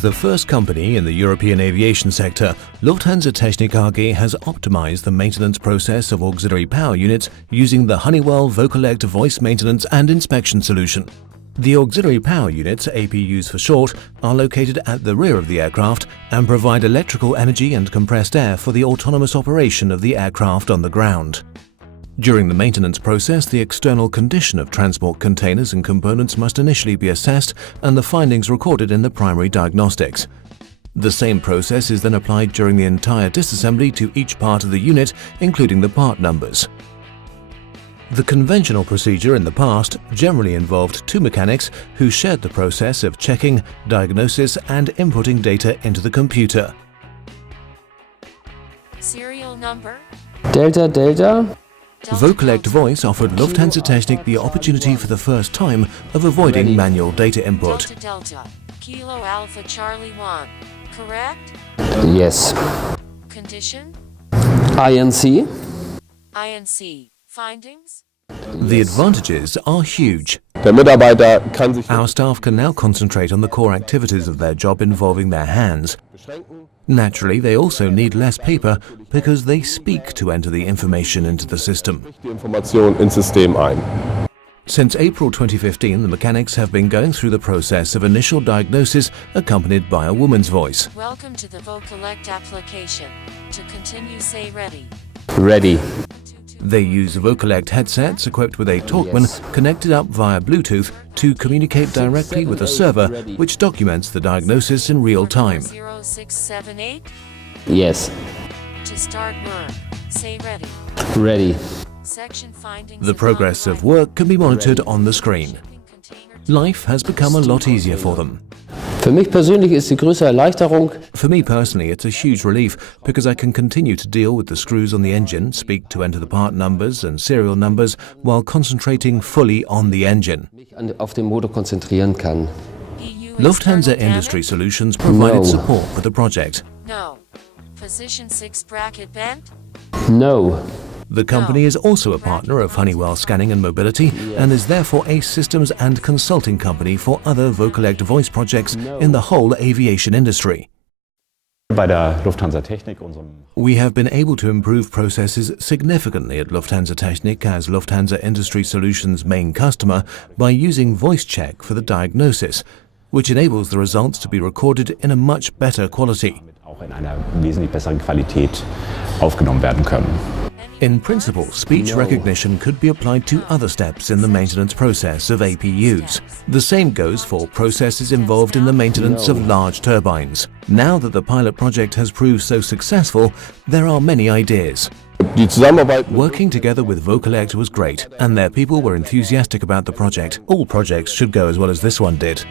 As the first company in the European aviation sector, Lufthansa Technik AG has optimized the maintenance process of auxiliary power units using the Honeywell-Vocollect voice maintenance and inspection solution. The auxiliary power units, APUs for short, are located at the rear of the aircraft and provide electrical energy and compressed air for the autonomous operation of the aircraft on the ground. During the maintenance process, the external condition of transport containers and components must initially be assessed and the findings recorded in the primary diagnostics. The same process is then applied during the entire disassembly to each part of the unit, including the part numbers. The conventional procedure in the past generally involved two mechanics who shared the process of checking, diagnosis and inputting data into the computer. Serial number? Delta Delta. Vocollect Voice offered Lufthansa Technik the opportunity for the first time of avoiding manual data input. Delta Delta, Kilo Alpha Charlie 1, correct? Yes. Condition? INC. INC. Findings? The advantages are huge. Our staff can now concentrate on the core activities of their job involving their hands. Naturally, they also need less paper because they speak to enter the information into the system. Since April 2015, the mechanics have been going through the process of initial diagnosis accompanied by a woman's voice. Welcome to the Vocollect application. To continue, say ready. Ready. They use Vocollect headsets equipped with a Talkman connected up via Bluetooth to communicate directly with a server which documents the diagnosis in real time. 0678. Yes. To start work, say ready. Ready. Section findings. The progress of work can be monitored on the screen. Life has become a lot easier for them. Für mich persönlich ist die größte Erleichterung. For me personally, it's a huge relief because I can continue to deal with the screws on the engine, speak to enter the part numbers and serial numbers while concentrating fully on the engine. Mich auf den Motor konzentrieren kann. Lufthansa Industry Solutions provided support for the project. No. Position 6 bracket bent? No. The company is also a partner of Honeywell Scanning and Mobility and is therefore a systems and consulting company for other Vocollect voice projects in the whole aviation industry. We have been able to improve processes significantly at Lufthansa Technik as Lufthansa Industry Solutions' main customer by using voice check for the diagnosis, which enables the results to be recorded in a much better quality. In principle, speech recognition could be applied to other steps in the maintenance process of APUs. The same goes for processes involved in the maintenance of large turbines. Now that the pilot project has proved so successful, there are many ideas. Working together with Vocollect was great, and their people were enthusiastic about the project. All projects should go as well as this one did.